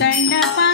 దండపా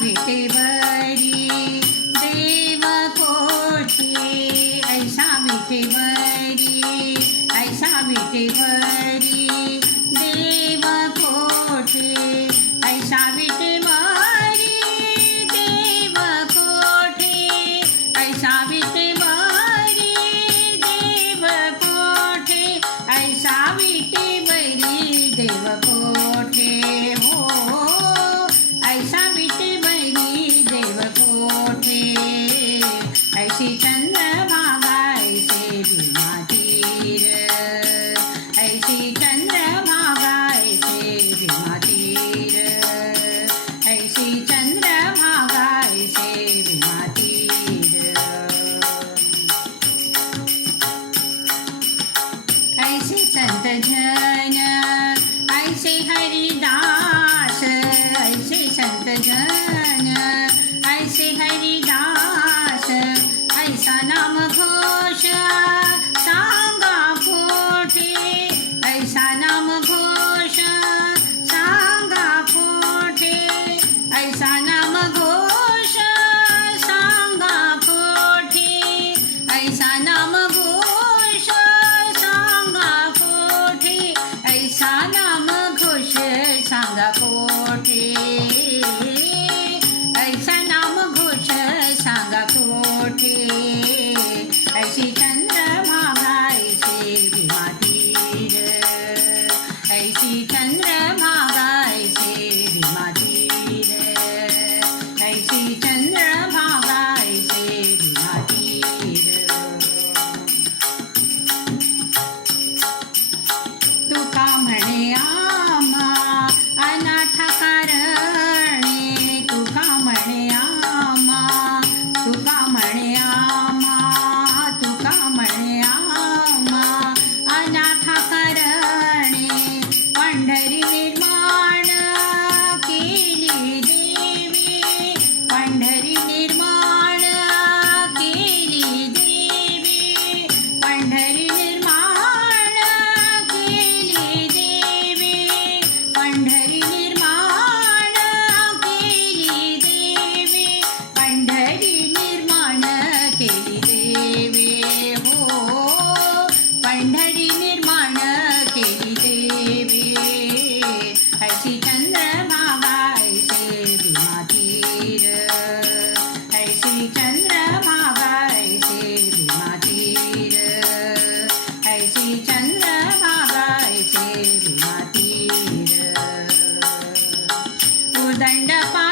விட்டு வரி தேவ கோட்டி ஐசா விட்டு வரி ஐசா விட்டு வரி सांगा को पंढरी निर्माण केली देवी हळशी चंद्रमागाय सेवी मातीर हळशी चंद्रमागाय सेवी मातीर हळशी चंद्रमागाय सेवी मातीर उदंड पा